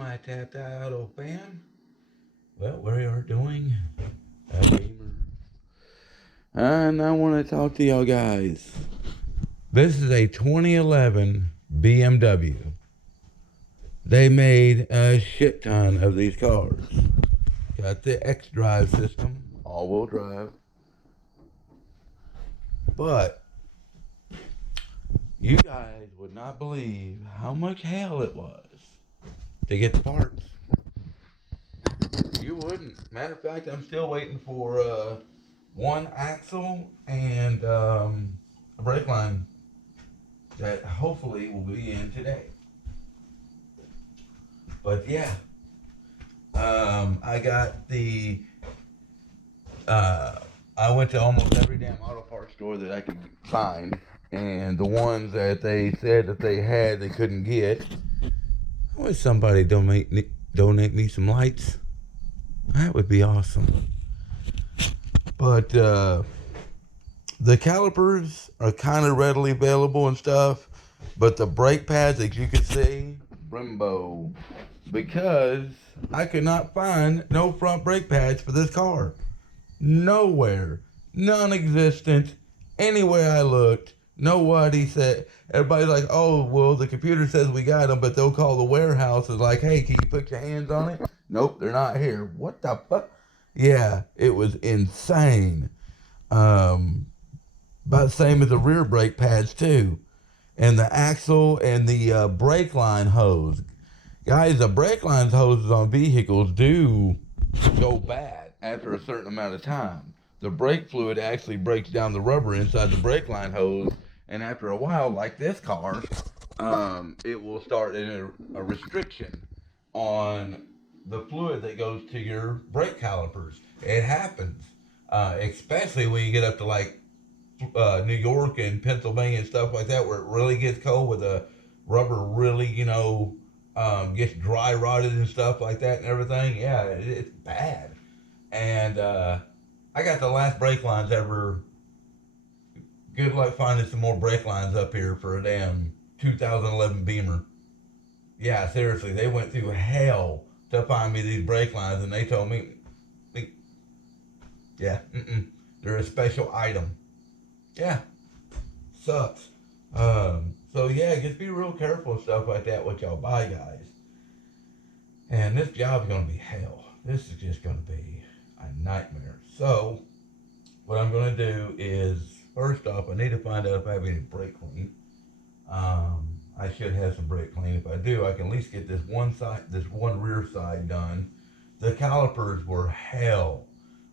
my tapped auto fan. Well, we are doing a gamer. And I want to talk to y'all guys. This is a 2011 BMW. They made a shit ton of these cars. Got the X drive system, all wheel drive. But you guys would not believe how much hell it was to get the parts. You wouldn't. Matter of fact, I'm still waiting for one axle and a brake line that hopefully will be in today. But yeah, I got the. I went to almost every damn auto parts store that I could find, and the ones that they said that they had, they couldn't get. I wish somebody donate me some lights. That would be awesome. But the calipers are kind of readily available and stuff, but the brake pads, as you can see, Brembo, because I could not find no front brake pads for this car. Nowhere. Non-existent. Anywhere I looked, nobody said. Everybody's like, oh, well, the computer says we got them, but they'll call the warehouse and like, hey, can you put your hands on it? Nope, they're not here. What the fuck? Yeah, it was insane. About the same as the rear brake pads too, and the axle and the brake line hose. Guys, the brake line hoses on vehicles do go bad after a certain amount of time. The brake fluid actually breaks down the rubber inside the brake line hose, and after a while, like this car, it will start a restriction on the fluid that goes to your brake calipers. It happens, especially when you get up to like New York and Pennsylvania and stuff like that, where it really gets cold, where the rubber really, gets dry rotted and stuff like that and everything. Yeah, it's bad. And I got the last brake lines ever. Good luck finding some more brake lines up here for a damn 2011 Beamer. Yeah, seriously, they went through hell to find me these brake lines, and they told me, yeah, they're a special item. Yeah, sucks. So yeah, just be real careful and stuff like that what y'all buy, guys. And this job's gonna be hell. This is just gonna be a nightmare. So what I'm gonna do is, first off, I need to find out if I have any brake clean. I should have some brake clean. If I do, I can at least get this one rear side done. The calipers were hell.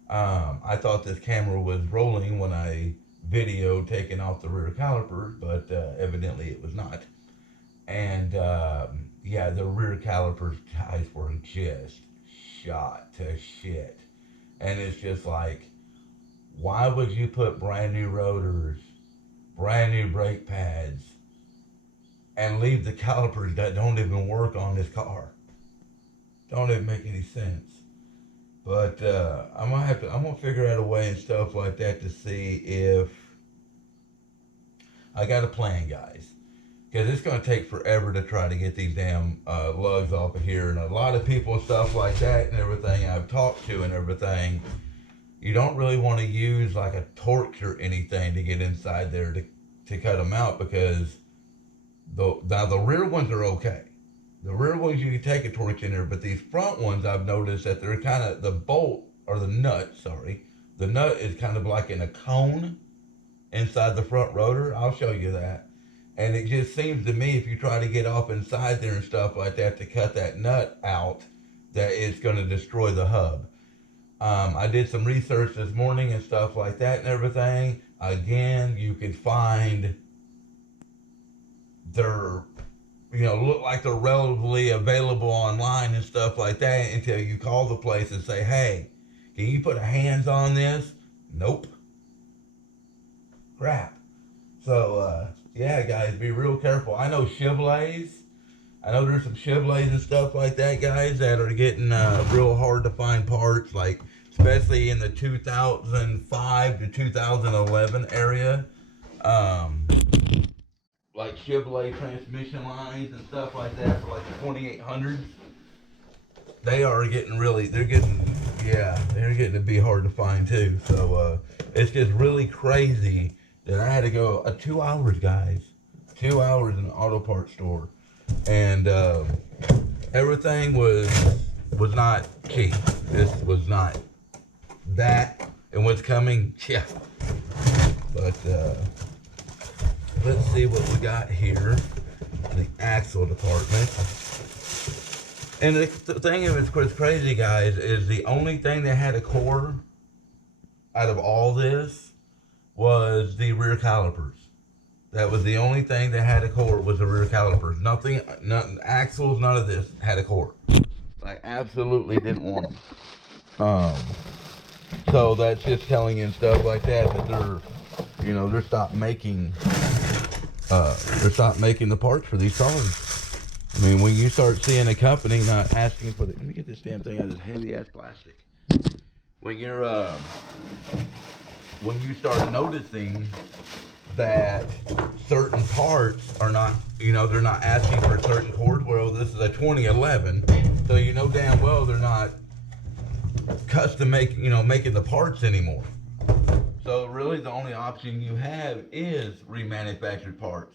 I thought this camera was rolling when I video taking off the rear calipers, but evidently it was not. And yeah, the rear calipers guys were just shot to shit. And it's just like, why would you put brand new rotors, brand new brake pads, and leave the calipers that don't even work on this car? Don't even make any sense. But I'm gonna figure out a way and stuff like that to see if I got a plan, guys. Because it's gonna take forever to try to get these damn lugs off of here, and a lot of people and stuff like that and everything I've talked to and everything. You don't really want to use like a torch or anything to get inside there to cut them out, because the rear ones are okay. The rear ones you can take a torch in there, but these front ones I've noticed that they're kind of, the bolt, or the nut is kind of like in a cone inside the front rotor. I'll show you that. And it just seems to me, if you try to get off inside there and stuff like that to cut that nut out, that it's going to destroy the hub. I did some research this morning and stuff like that and everything. Again, you could find their, look like they're relatively available online and stuff like that, until you call the place and say, hey, can you put a hands on this? Nope. Crap. So, yeah, guys, be real careful. I know Chevrolets. I know there's some Chevrolets and stuff like that, guys, that are getting real hard to find parts, like especially in the 2005 to 2011 area. Like Chevrolet transmission lines and stuff like that for like the 2800s. they are getting really, they're getting to be hard to find too. So it's just really crazy that I had to go 2 hours, guys, 2 hours in an auto parts store, and everything was not cheap. This was not that, and what's coming, yeah. But let's see what we got here in the axle department. And the thing of it's what's crazy, guys, is the only thing that had a core out of all this was the rear calipers. That was the only thing that had a core was the rear calipers. Nothing, axles, none of this had a core. I absolutely didn't want them. So that's just telling you and stuff like that they're stopped making the parts for these cars. I mean, when you start seeing a company not asking for let me get this damn thing out of this heavy ass plastic. When you start noticing that certain parts are not, they're not asking for certain cores. Well, this is a 2011, so you know damn well they're not custom making the parts anymore. So really the only option you have is remanufactured parts.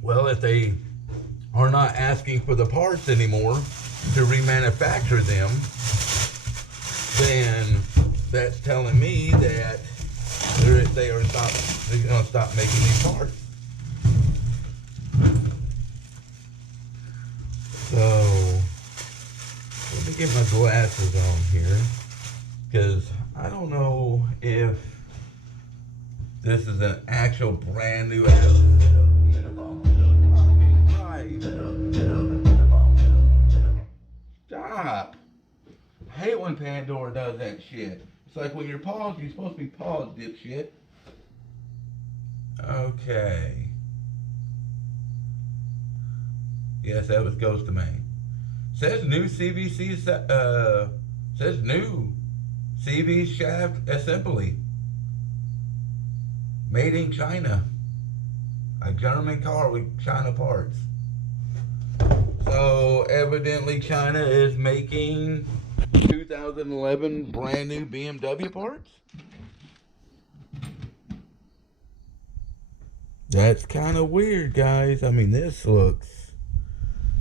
Well, if they are not asking for the parts anymore to remanufacture them, then that's telling me that they're going to stop making these parts. So let me get my glasses on here, because I don't know if this is an actual brand new Stop. I hate when Pandora does that shit. It's like when you're paused, you're supposed to be paused, dipshit. Okay. Yes, that was Ghost of Maine. Says new CV shaft assembly. Made in China. A German car with China parts. So evidently China is making 2011 brand new B.M.W. parts. That's kind of weird, guys. I mean, this looks...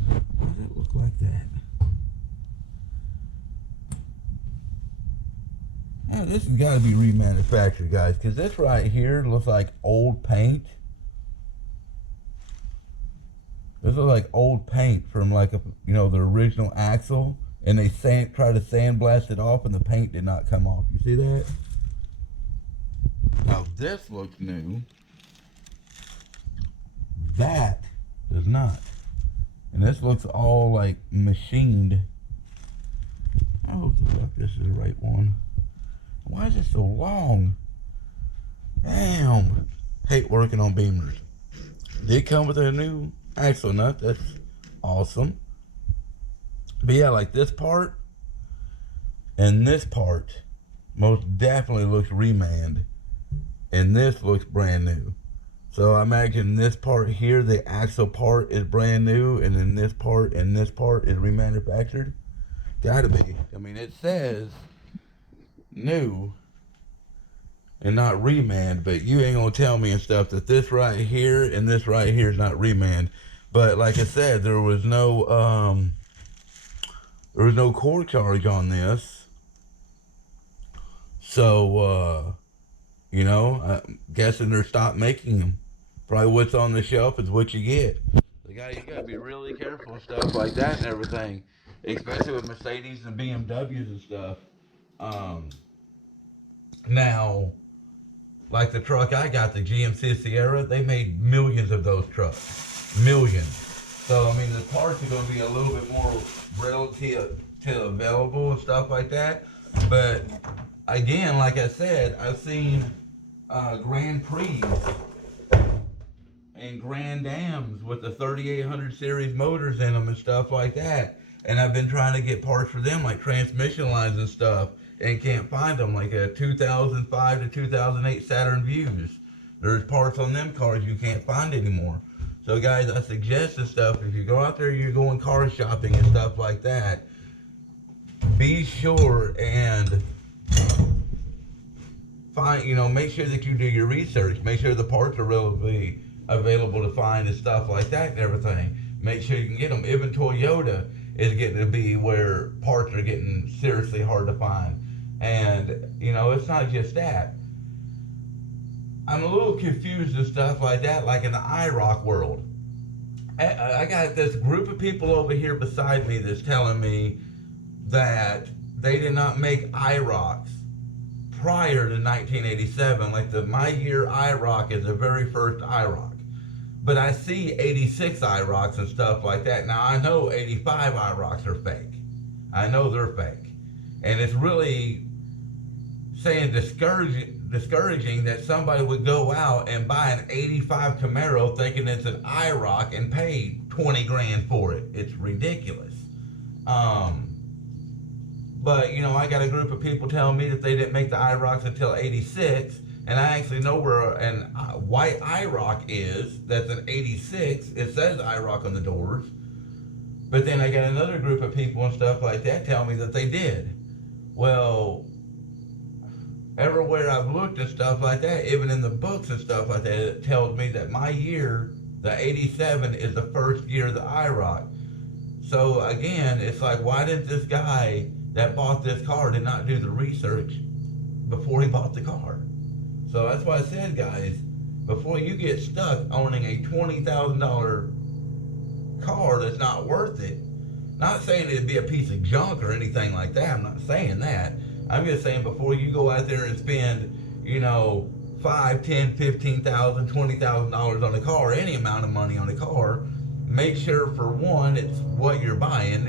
Why does it look like that? Yeah, this has got to be remanufactured, guys, because this right here looks like old paint. This looks like old paint from like the original axle, and they try to sandblast it off, and the paint did not come off. You see that? Now this looks new. That does not. And this looks all like machined. I hope the fuck this is the right one. Why is it so long? Damn. Hate working on Beamers. Did come with a new axle nut. That's awesome. But yeah, like this part and this part most definitely looks remanned. And this looks brand new. So I imagine this part here, the axle part, is brand new, and then this part and this part is remanufactured. Gotta be. I mean, it says new and not remand, but you ain't gonna tell me and stuff that this right here and this right here is not remand. But like I said, there was no core charge on this, so I'm guessing they're stopped making them. Probably what's on the shelf is what you get. You gotta be really careful and stuff like that and everything, especially with Mercedes and B.M.Ws and stuff. Now, like the truck I got, the GMC Sierra, they made millions of those trucks. Millions. So, I mean, the parts are going to be a little bit more relative to available and stuff like that. But, again, like I said, I've seen Grand Prix and Grand Dams with the 3800 series motors in them and stuff like that. And I've been trying to get parts for them, like transmission lines and stuff, and can't find them, like a 2005 to 2008 Saturn Views. There's parts on them cars you can't find anymore. So guys, I suggest this stuff. If you go out there, you're going car shopping and stuff like that, be sure and find, make sure that you do your research. Make sure the parts are relatively available to find and stuff like that and everything. Make sure you can get them. Even Toyota is getting to be where parts are getting seriously hard to find. And, it's not just that. I'm a little confused and stuff like that, like in the IROC world. I got this group of people over here beside me that's telling me that they did not make IROCs prior to 1987. Like my year IROC is the very first IROC. But I see 86 IROCs and stuff like that. Now I know 85 IROCs are fake. I know they're fake. And it's really saying discouraging that somebody would go out and buy an 85 Camaro thinking it's an IROC and pay 20 grand for it. It's ridiculous. But, I got a group of people telling me that they didn't make the IROCs until 86, and I actually know where an white IROC is. That's an 86. It says IROC on the doors. But then I got another group of people and stuff like that tell me that they did. Well, everywhere I've looked and stuff like that, even in the books and stuff like that, it tells me that my year, the 87, is the first year of the IROC. So again, it's like, why didn't this guy that bought this car did not do the research before he bought the car? So that's why I said, guys, before you get stuck owning a $20,000 car that's not worth it, not saying it'd be a piece of junk or anything like that, I'm not saying that. I'm just saying before you go out there and spend, $5, $10, $15,000, $20,000 on a car, any amount of money on a car, make sure for one, it's what you're buying,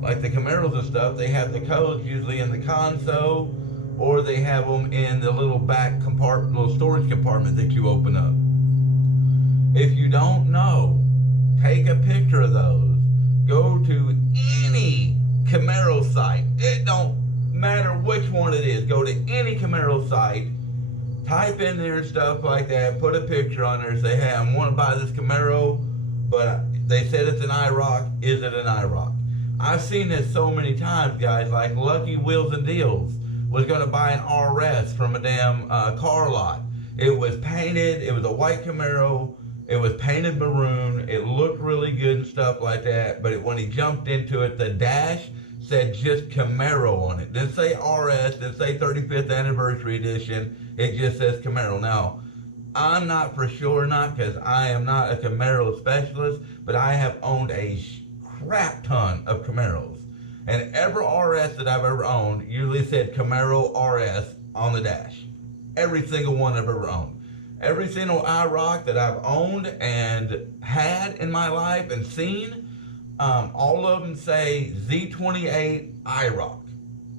like the Camaros and stuff, they have the codes usually in the console, or they have them in the little back compartment, little storage compartment that you open up. If you don't know, take a picture of those. Go to any Camaro site. It don't matter which one it is. Go to any Camaro site, type in there stuff like that, put a picture on there, say, hey, I want to buy this Camaro, but they said it's an IROC. Is it an IROC? I've seen this so many times, guys, like Lucky Wheels and Deals was going to buy an RS from a damn car lot. It was painted. It was a white Camaro. It was painted maroon. It looked really good and stuff like that. But when he jumped into it, the dash said just Camaro on it. Didn't say RS. Didn't say 35th anniversary edition. It just says Camaro. Now, I'm not for sure not, because I am not a Camaro specialist, but I have owned a crap ton of Camaros. And every RS that I've ever owned usually said Camaro RS on the dash. Every single one I've ever owned. Every single IROC that I've owned and had in my life and seen, all of them say Z28 IROC.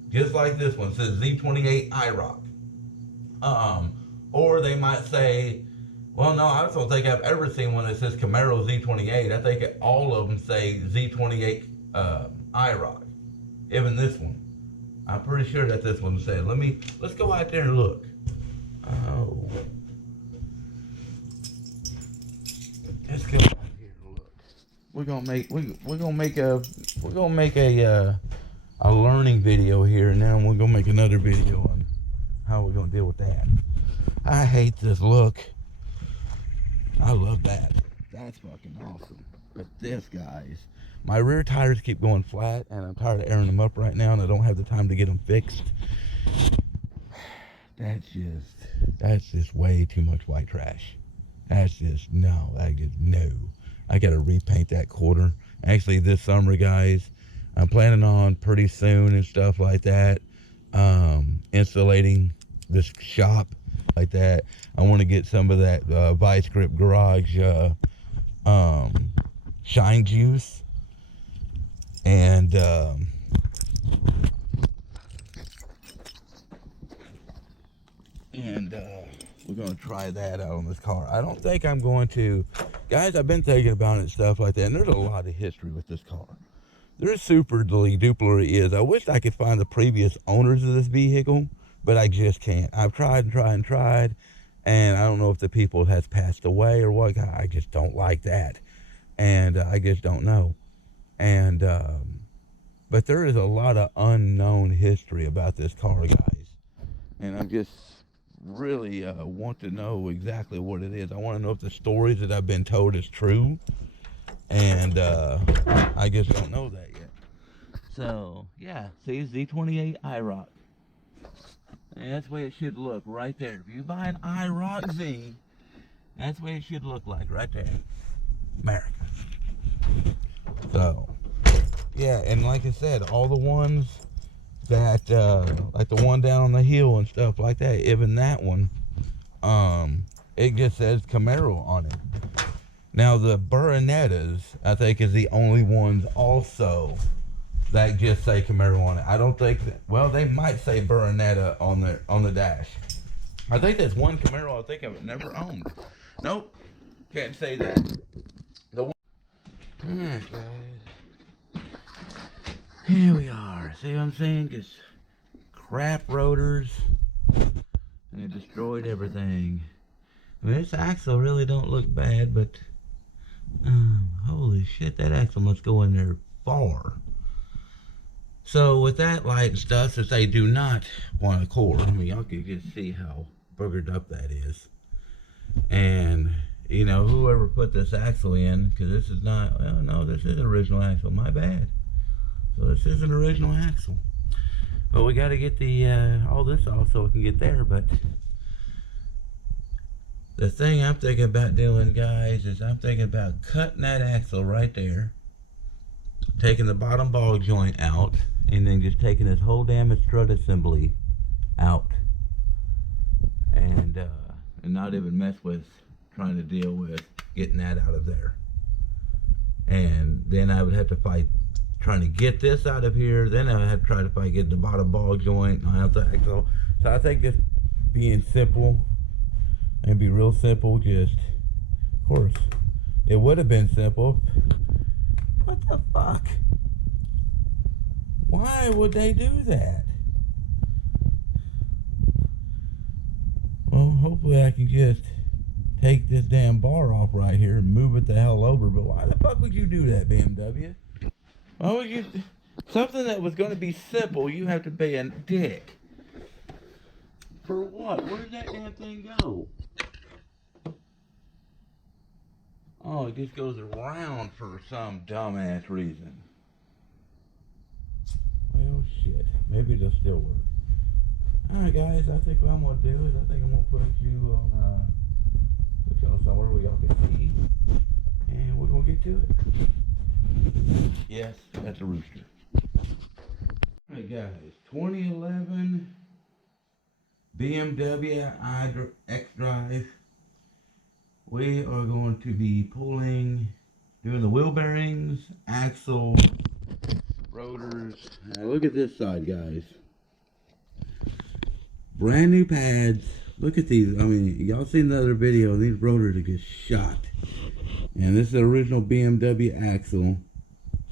Just like this one says Z28 IROC. Or they might say, well, no, I don't think I've ever seen one that says Camaro Z28. I think all of them say Z28 IROC. Even this one. I'm pretty sure that this one said. Let's go out there and look. Oh. Let's go out here and look. We're gonna make a learning video here, and then we're gonna make another video on how we're gonna deal with that. I hate this look. I love that. That's fucking awesome. But this, guys, my rear tires keep going flat, and I'm tired of airing them up right now, and I don't have the time to get them fixed. That's just way too much white trash. No. I gotta repaint that quarter. Actually, this summer, guys, I'm planning on pretty soon and stuff like that, insulating this shop like that. I want to get some of that Vice Grip Garage Shine Juice, and we're going to try that out on this car. I don't think I'm going to, guys, I've been thinking about it and stuff like that, and there's a lot of history with this car. There's super duper is. I wish I could find the previous owners of this vehicle, but I just can't. I've tried and tried and tried, And I don't know if the people has passed away or what. I just don't like that. And I just don't know. And, but there is a lot of unknown history about this car, guys. And I'm just really want to know exactly what it is. I want to know if the stories that I've been told is true. And I just don't know that yet. So, yeah, see, Z28 IROC. And that's the way it should look right there. If you buy an IROC Z, that's the way it should look like right there. America. So, yeah, and like I said, all the ones that, like the one down on the hill and stuff like that, even that one, it just says Camaro on it. Now, the Berlinettas, I think, is the only ones also that just say Camaro on it. I don't think that, well, they might say Berlinetta on the dash. I think that's one Camaro I think I've never owned. Nope, can't say that. The one. Alright, guys. Here we are. See what I'm saying? Just crap rotors. And it destroyed everything. I mean, this axle really don't look bad, but holy shit, that axle must go in there far. So with that light and stuff, since they do not want a core, I mean, y'all can just see how boogered up that is. And, you know, whoever put this axle in, because this is not, well, no, this is an original axle, my bad. So this is an original axle. But we got to get the, all this off so we can get there, but the thing I'm thinking about doing, guys, is I'm thinking about cutting that axle right there, taking the bottom ball joint out, and then just taking this whole damn strut assembly out, and not even mess with trying to deal with getting that out of there. And then I would have to fight trying to get this out of here. Then I would have to try to fight getting the bottom ball joint out the axle. So I think just being simple and be real simple. Just, of course, it would have been simple. What the fuck? Why would they do that? Well, hopefully I can just take this damn bar off right here and move it the hell over. But why the fuck would you do that, B.M.W? Why would you? Something that was going to be simple, you have to be a dick. For what? Where did that damn thing go? Oh, it just goes around for some dumbass reason. Well, shit. Maybe it'll still work. Alright, guys, I think what I'm going to do is I think I'm going to put you on, put y'all somewhere where y'all can see. And we're going to get to it. Yes, that's a rooster. Alright, guys. 2011 B.M.W. X-Drive. We are going to be doing the wheel bearings, axle, rotors. Now look at this side, guys. Brand new pads. Look at these. I mean, y'all seen the other video. These rotors are just shot. And this is the original B.M.W. axle.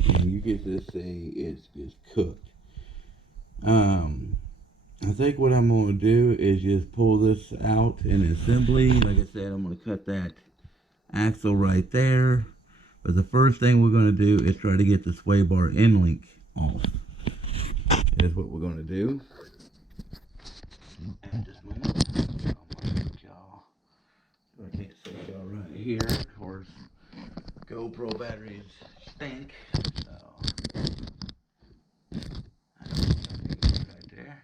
And you get to say it's just cooked. I think what I'm going to do is just pull this out in assembly. Like I said, I'm going to cut that axle right there. But the first thing we're going to do is try to get the sway bar end link off. Is what we're going to do. In just a moment. I'm going to put y'all, so I can't see y'all right here. Of course, GoPro batteries stink. So, right there.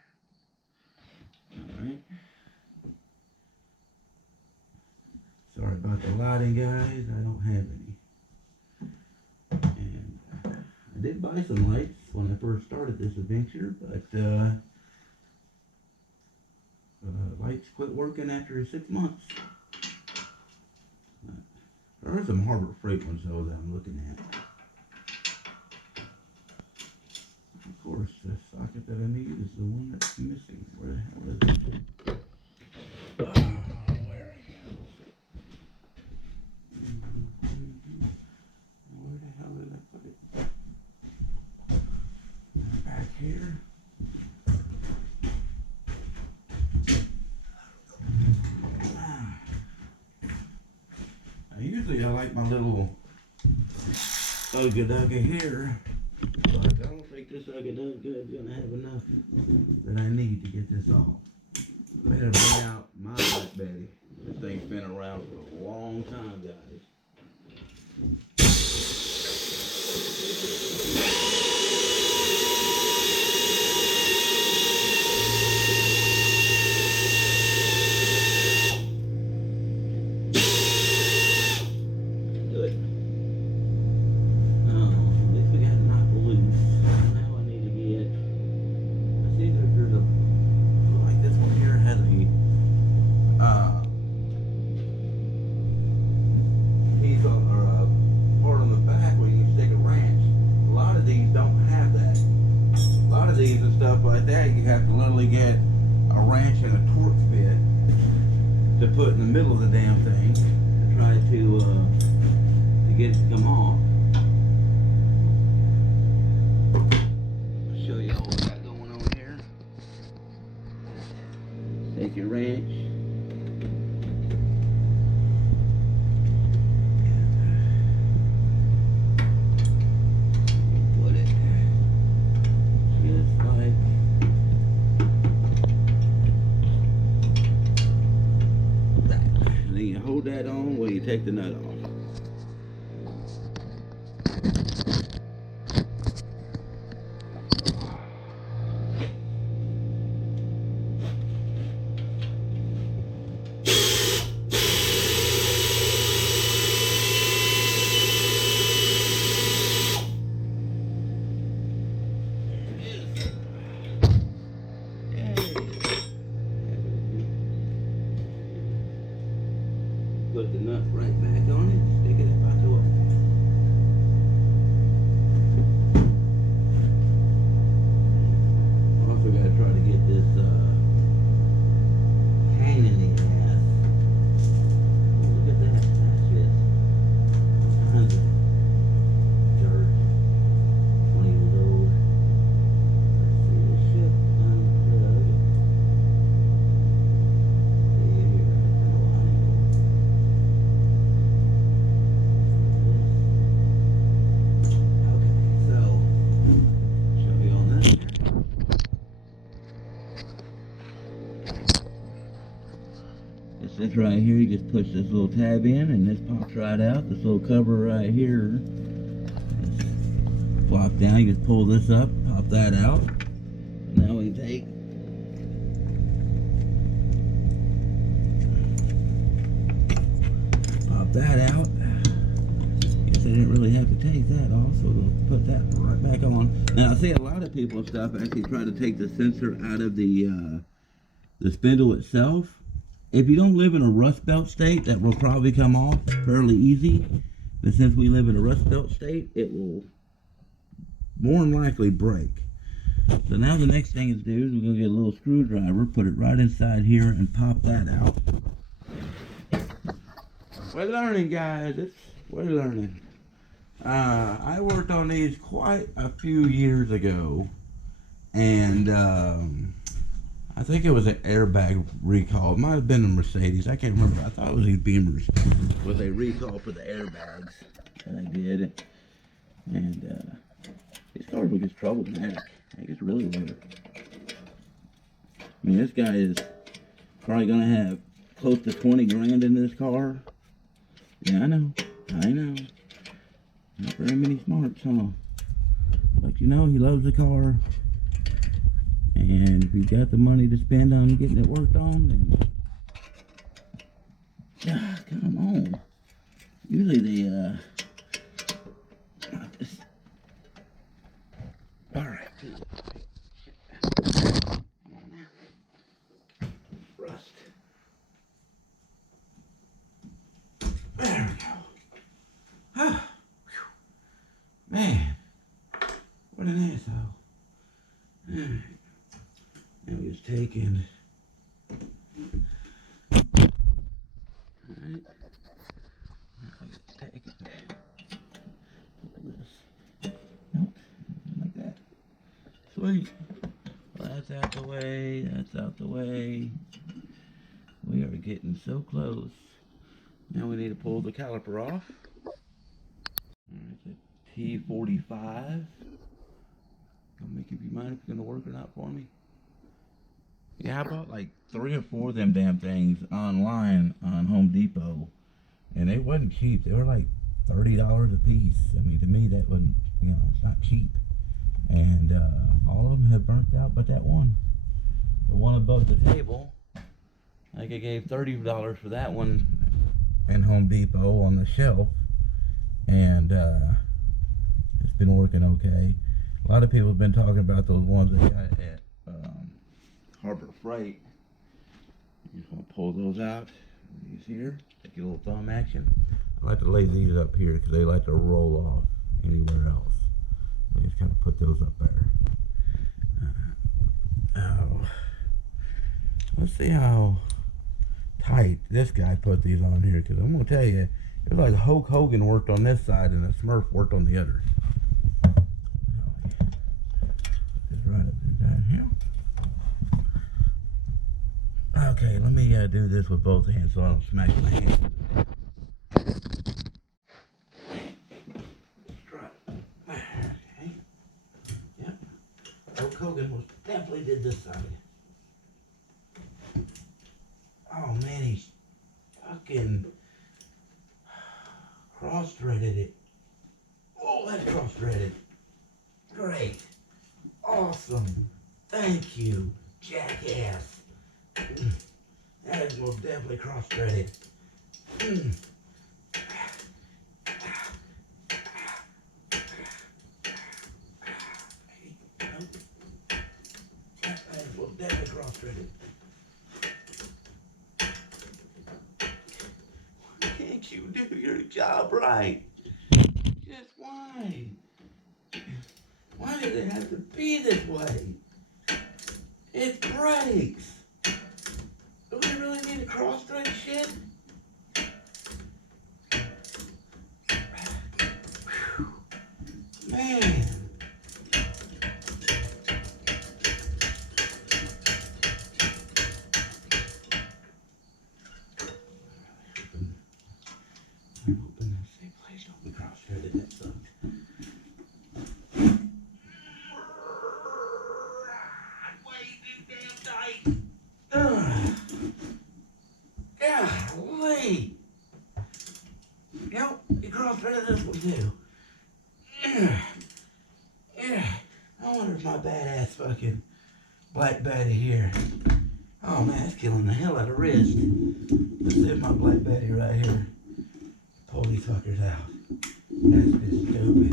Alright. Sorry about the lighting, guys. I don't have any. And I did buy some lights when I first started this adventure, but lights quit working after 6 months. There are some Harbor Freight ones though that I'm looking at. Of course, the socket that I need is the one that's missing. Where the hell is it? Where the hell did I put it? Back here. like my little ugga-dugga here. But I don't think this ugga-dugga is going to have enough that I need to get this off. I better bring out my Black Betty. This thing's been around for a long time, guys. Like that, you have to literally get a wrench and a torque bit to put in the middle of the damn thing to try to get it to come off. I'll show you all what I got going on here. Take your wrench. Hold that on while you take the nut off. Put the nut right back on it, stick it up out the way. Also got to try to get this pain in the ass. Oh, look at that, that's just tons of dirt, 20 years old. Let's see this shit unplug. This right here, you just push this little tab in and this pops right out. This little cover right here, flop down, you just pull this up, pop that out. Now we take pop that out. Guess I didn't really have to take that off, so we'll put that right back on. Now I see a lot of people and stuff actually try to take the sensor out of the spindle itself. If you don't live in a rust belt state, that will probably come off fairly easy. But since we live in a rust belt state, it will more than likely break. So now the next thing to do is we're going to get a little screwdriver, put it right inside here and pop that out. We're learning, guys. We're learning. I worked on these quite a few years ago. And I think it was an airbag recall. It might have been a Mercedes. I can't remember. I thought it was a Beamer's with a recall for the airbags that I did. And these cars were just problematic. They just really were. I mean, this guy is probably going to have close to 20 grand in this car. Yeah, I know. Not very many smarts, huh? But you know, he loves the car. And if you've got the money to spend on getting it worked on, then come on. Usually they alright. Rust. There we go. Man, what an asshole. Alright. Now we're just taking. Alright. Now we're just taking this. Nope. Like that. Sweet. Well, that's out the way. That's out the way. We are getting so close. Now we need to pull the caliper off. T45. I'll make if you mind if it's gonna work or not for me. Yeah, I bought like 3 or 4 of them damn things online on Home Depot, and they wasn't cheap. They were like $30 a piece. I mean, to me, that wasn't, it's not cheap. And all of them have burnt out, but that one, the one above the table, like I gave $30 for that one in Home Depot on the shelf, and it's been working okay. A lot of people have been talking about those ones they got at Harbor Freight. You just want to pull those out. These here, take your little thumb action. I like to lay these up here because they like to roll off anywhere else. I just kind of put those up there. Let's see how tight this guy put these on here, because I'm going to tell you, it's like Hulk Hogan worked on this side and a Smurf worked on the other. Just right up down here. Okay, let me do this with both hands so I don't smash my hand. Okay. Yep. Hulk Hogan definitely did this side. Oh man, he's fucking cross-threaded it. Oh, that's cross-threaded. Great. Awesome. Thank you, jackass. That is most definitely cross-threaded. That is most definitely cross-threaded. Why can't you do your job right? Just why? Why does it have to be this way? It breaks. Do we really need to cross-thread shit? Whew. Man. I'm hoping that same place don't be cross-threaded. That sucked. Way too damn tight. Golly. Yep, you cross-threaded this one too. Yeah. I wonder if my badass fucking Black Betty here. Oh man, it's killing the hell out of wrist. Let's see if my Black Betty right here. Pull these fuckers out. That's just stupid.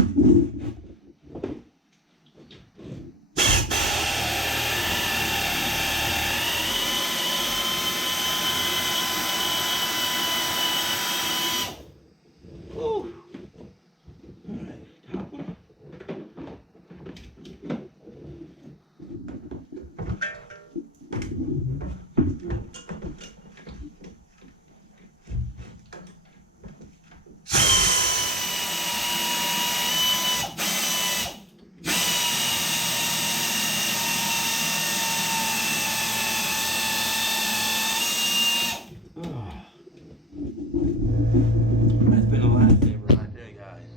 That's been a lifesaver right there, guys.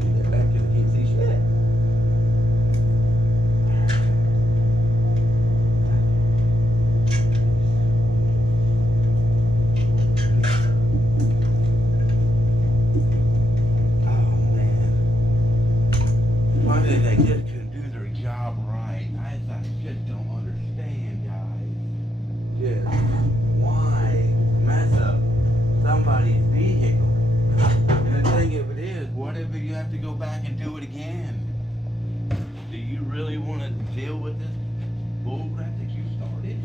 Get that back to the can't see shit. Oh man. Why did they just couldn't do their job right? I just don't understand, guys. Just why mess up somebody's vehicle? And the thing of it is, what if you have to go back and do it again? Do you really want to deal with this bullcrap that you started?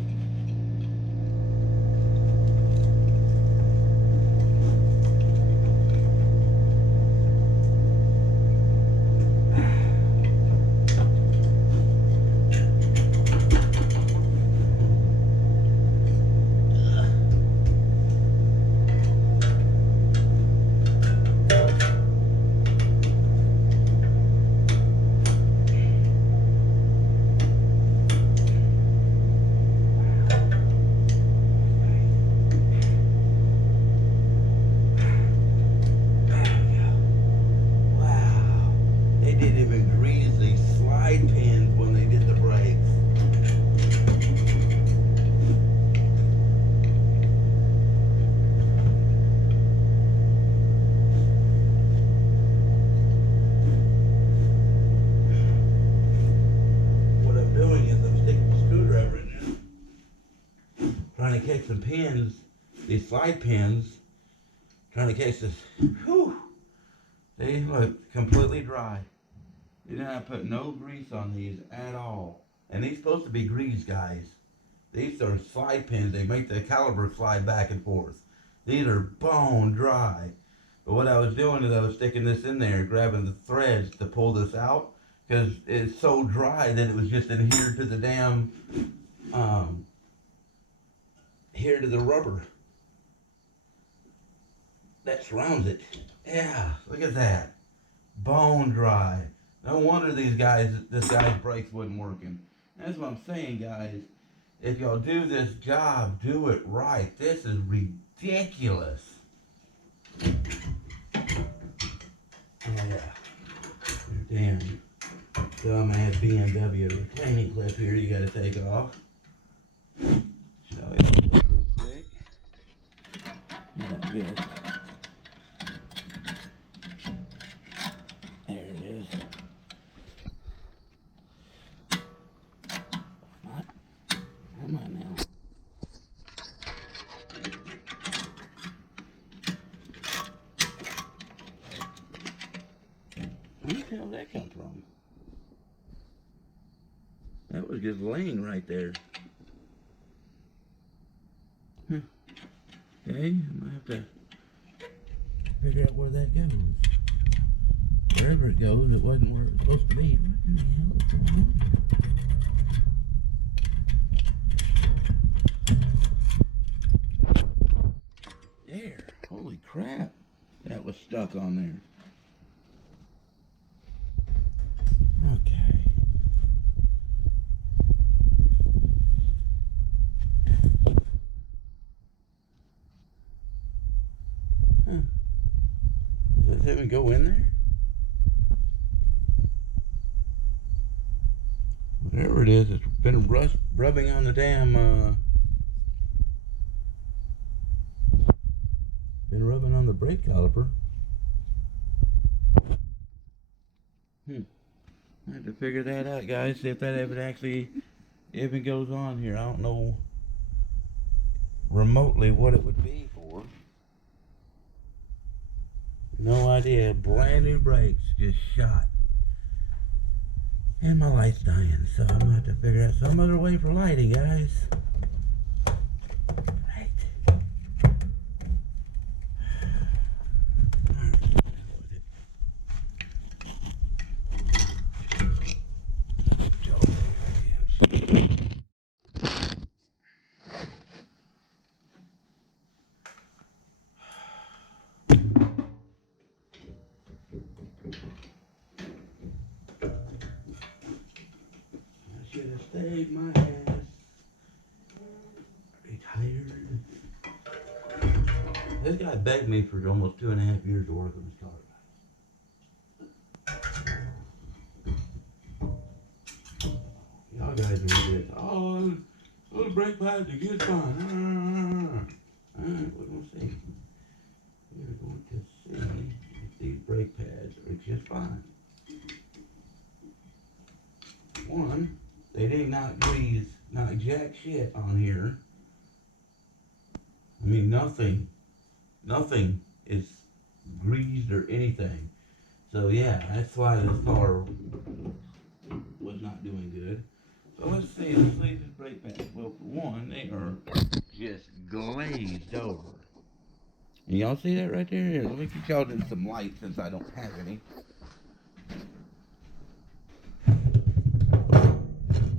trying to catch some pins, these slide pins, trying to catch this. Whew, they look completely dry. You didn't have to put no grease on these at all. And these supposed to be grease, guys. These are slide pins. They make the caliper slide back and forth. These are bone dry. But what I was doing is I was sticking this in there, grabbing the threads to pull this out, because it's so dry that it was just adhered to the damn, here to the rubber that surrounds it. Yeah, look at that. Bone dry. No wonder this guy's brakes wasn't working. That's what I'm saying, guys. If y'all do this job, do it right. This is ridiculous. Oh yeah. Damn dumbass B.M.W. cleaning clip here you gotta take off. Show you real quick. Like this. There it is. What? Come on now. Where the hell did that come from? That was just laying right there. Huh. Okay, I might have to figure out where that goes. Wherever it goes, it wasn't where it's supposed to be. What in the hell is going on? There. Holy crap. That was stuck on there. Okay. Huh. Does this even go in there? Whatever it is, it's been rubbing on the damn, been rubbing on the brake caliper. I have to figure that out, guys, see if that ever actually even goes on here. I don't know remotely what it would be for. No idea. Brand new brakes, just shot. And my light's dying, so I'm gonna have to figure out some other way for lighting, guys. Right. Should have stayed my ass retired. This guy begged me for almost 2.5 years to work on his car. Y'all guys are this. Oh, those brake pads are just fine. Alright, we're going to see. We're going to see if these brake pads are just fine. One, they did not grease, not jack shit on here. I mean, nothing is greased or anything. So yeah, that's why this car was not doing good. So let's see these brake pads. Well, for one, they are just glazed over. And y'all see that right there? Here, let me get y'all in some light since I don't have any.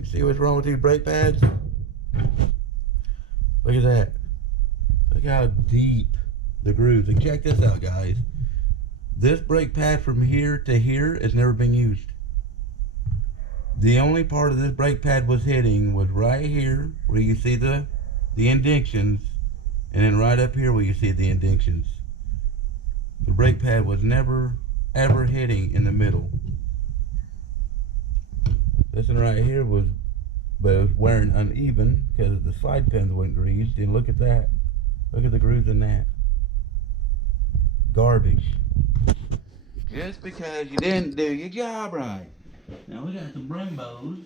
See what's wrong with these brake pads? Look at that. Look how deep the grooves. And check this out, guys. This brake pad from here to here has never been used. The only part of this brake pad was hitting was right here where you see the indentions, and then right up here where you see the indentions. The brake pad was never ever hitting in the middle. This one right here was, but it was wearing uneven because the slide pins weren't greased. And look at that. Look at the grooves in that. Garbage. Just because you didn't do your job right. Now we got some Brembos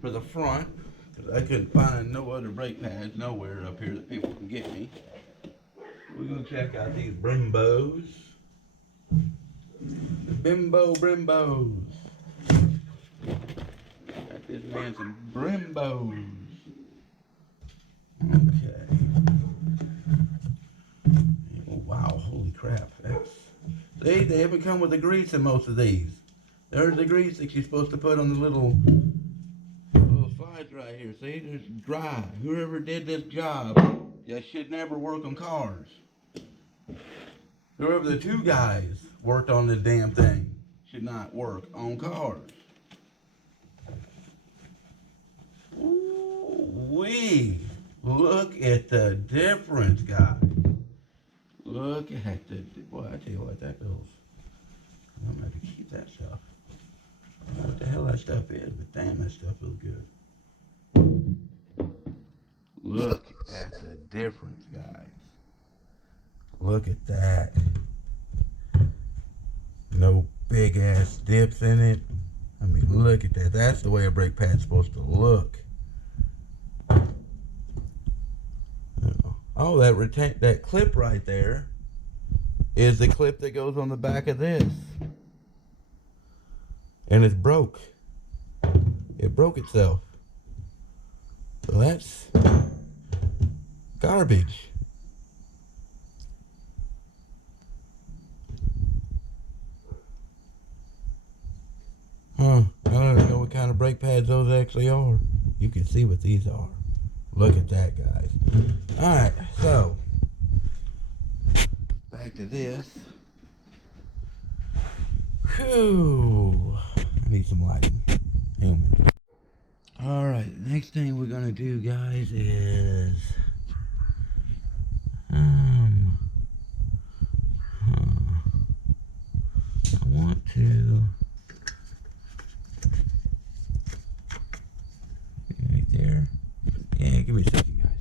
for the front. because I couldn't find no other brake pads nowhere up here that people can get me. We're gonna check out these Brembos. The Brimbos. Got this man some Brembos. Okay. Oh, wow, holy crap. See, they haven't come with the grease in most of these. There's the grease that you're supposed to put on the little slides right here. See, there's dry. Whoever did this job, you should never work on cars. Whoever the two guys worked on this damn thing should not work on cars. Ooh-wee. Look at the difference, guys. Look at the, boy, I tell you what, that feels, I'm going to have to keep that stuff. I don't know what the hell that stuff is, but damn, that stuff feels good. Look at the difference, guys. Look at that. No big ass dips in it. I mean, look at that. That's the way a brake pad's supposed to look. Oh, that clip right there is the clip that goes on the back of this. And it's broke. It broke itself. So that's garbage. Huh. I don't even know what kind of brake pads those actually are. You can see what these are. Look at that, guys. Alright, so back to this. Whew. I need some lighting. Hang on a minute. Alright, next thing we're gonna do, guys, is I want to right there. Yeah, give me a second, guys.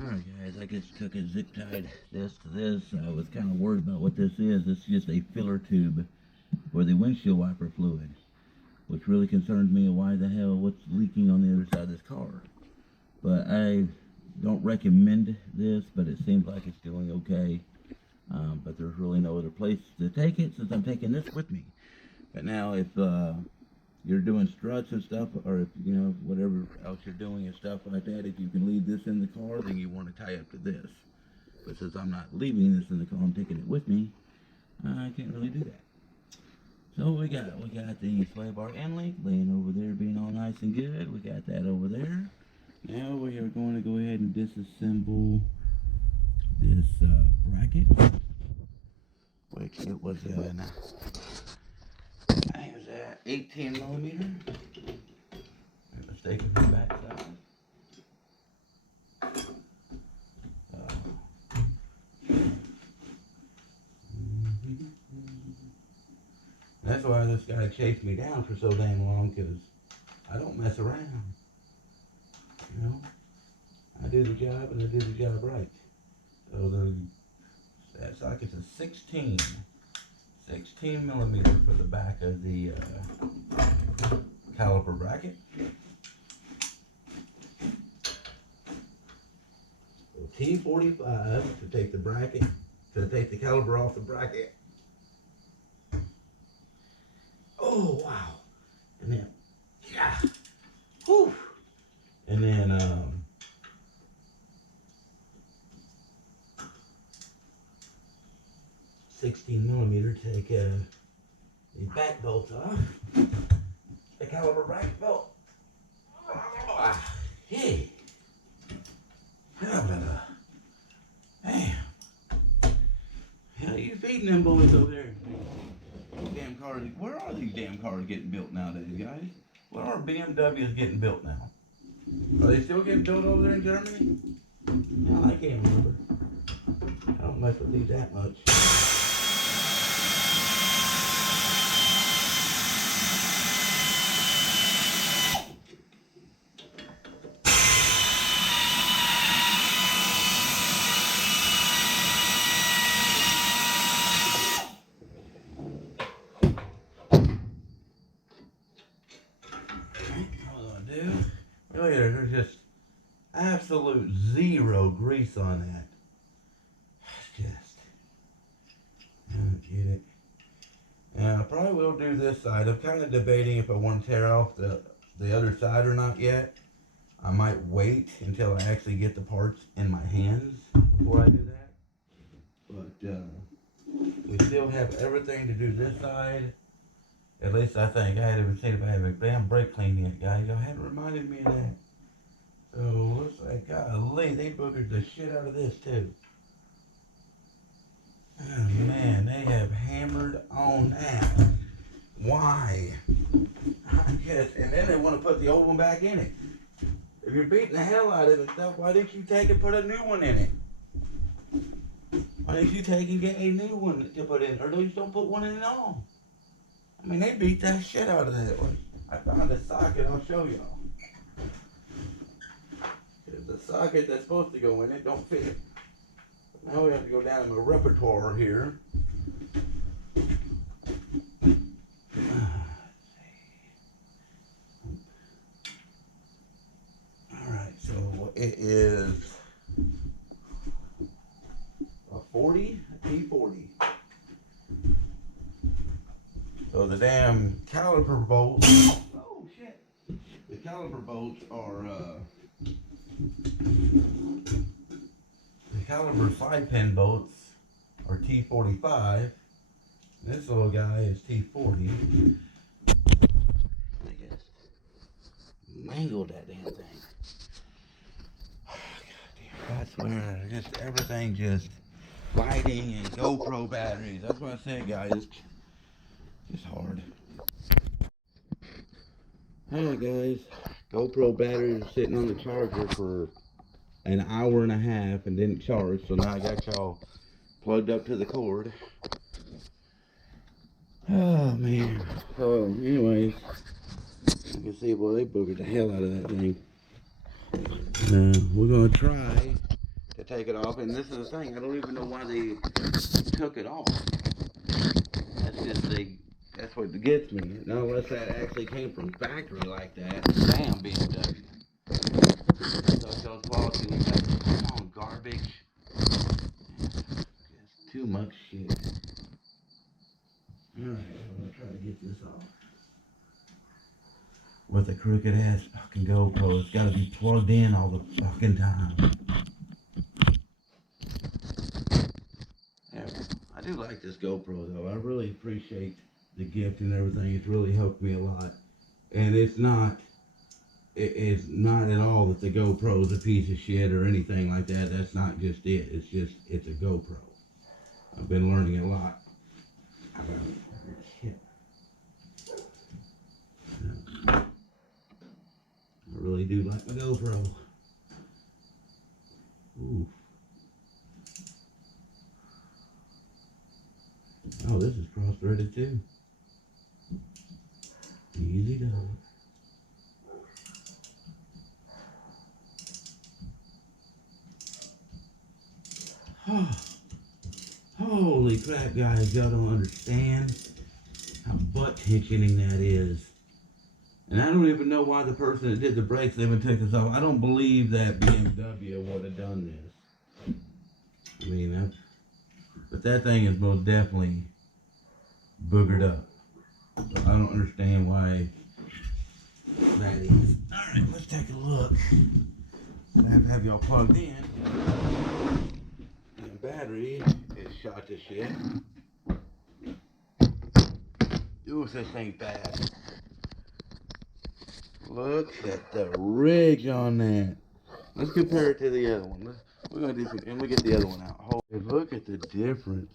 Alright, guys, I just took a zip tied this to this. I was kind of worried about what this is. It's just a filler tube for the windshield wiper fluid, which really concerns me. Why the hell, what's leaking on the other side of this car? But I don't recommend this, but it seems like it's doing okay. But there's really no other place to take it since I'm taking this with me. But now if you're doing struts and stuff, or if, you know, whatever else you're doing and stuff like that, if you can leave this in the car, then you want to tie up to this. But since I'm not leaving this in the car, I'm taking it with me, I can't really do that. So we got the sway bar end link laying over there being all nice and good. We got that over there. Now we are going to go ahead and disassemble this bracket, which it was an, I think it was 18 millimeter. I'm mistaken for the back side. That's why this guy chased me down for so damn long, because I don't mess around. You know, I do the job and I do the job right. So that socket's a 16 millimeter for the back of the caliper bracket. So T45 to take the bracket, to take the caliper off the bracket. Oh wow! And then, yeah, whew. And then 16 millimeter, take the back bolt off, the caliper bracket bolt. Hey, damn. How you feeding them boys over there? Damn cars. Where are these damn cars getting built nowadays, guys? Where are B.M.Ws getting built now? Are they still getting built over there in Germany? No, I can't remember. I don't mess with these that much. no grease on that. Just, I don't get it. And I probably will do this side. I'm kind of debating if I want to tear off the other side or not yet. I might wait until I actually get the parts in my hands before I do that. But we still have everything to do this side. At least I think. I hadn't even seen if I have a damn brake clean yet, guys. Y'all hadn't reminded me of that. So looks like, golly, they boogered the shit out of this too. Oh man, they have hammered on that. Why? I guess, and then they want to put the old one back in it. If you're beating the hell out of it stuff, why didn't you take and put a new one in it? Why didn't you take and get a new one to put in? Or at least don't put one in at all. I mean, they beat that shit out of that one. I found a socket, I'll show y'all. The socket that's supposed to go in it don't fit. Now we have to go down in my repertoire here. Alright, so it is a 40, a T40. So the damn caliper bolts, oh shit, the caliper bolts are, the caliper 5-pin bolts are T45. This little guy is T40. I guess mangled that damn thing. Oh, God damn, I swear, just everything just lighting and GoPro batteries. That's what I said, guys. It's hard. Alright, guys. GoPro batteries are sitting on the charger for an hour and a half and didn't charge, so now I got y'all plugged up to the cord. Oh man. So anyways, you can see, boy, they boogered the hell out of that thing. We're gonna try to take it off, and this is the thing, I don't even know why they took it off. That's what gets me. Not unless that actually came from factory like that. Damn, B.M.W. Such on quality. Come on, garbage. Just too much shit. Alright, I'm gonna try to get this off. With a crooked ass fucking GoPro. It's gotta be plugged in all the fucking time. Yeah, I do like this GoPro though. I really appreciate the gift and everything. It's really helped me a lot. And it's not at all that the GoPro is a piece of shit or anything like that. That's not just it. It's a GoPro. I've been learning a lot about shit. I really do like my GoPro. Ooh. Oh, this is cross-threaded too. Easy to hold. Oh, holy crap, guys. Y'all don't understand how butt-tensioning that is. And I don't even know why the person that did the brakes even took this off. I don't believe that B.M.W. would have done this. I mean, but that thing is most definitely boogered up. So I don't understand why that is. Alright, let's take a look. I have to have y'all plugged in. And the battery is shot to shit. Ooh, this thing's bad. Look at the ridge on that. Let's compare it to the other one. We're gonna do some, and we get the other one out. Look at the difference.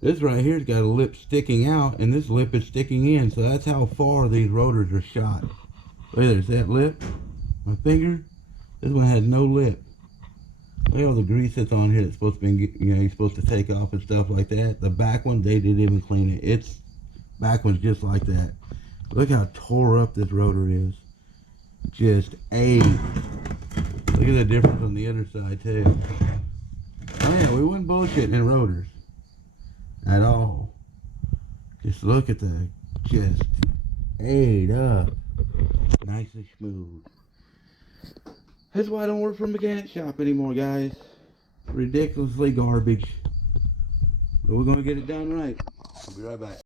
This right here's got a lip sticking out, and this lip is sticking in. So that's how far these rotors are shot. Look at this, that lip. My finger. This one has no lip. Look at all the grease that's on here. That's supposed to be, you're supposed to take off and stuff like that. The back one, they didn't even clean it. It's back one's just like that. Look how tore up this rotor is. Just Look at the difference on the other side too. Oh yeah, we wouldn't bullshitting in rotors at all. Just look at the just ate up, nice and smooth. That's why I don't work for a mechanic shop anymore, guys. Ridiculously garbage. But we're gonna get it done right. I'll be right back.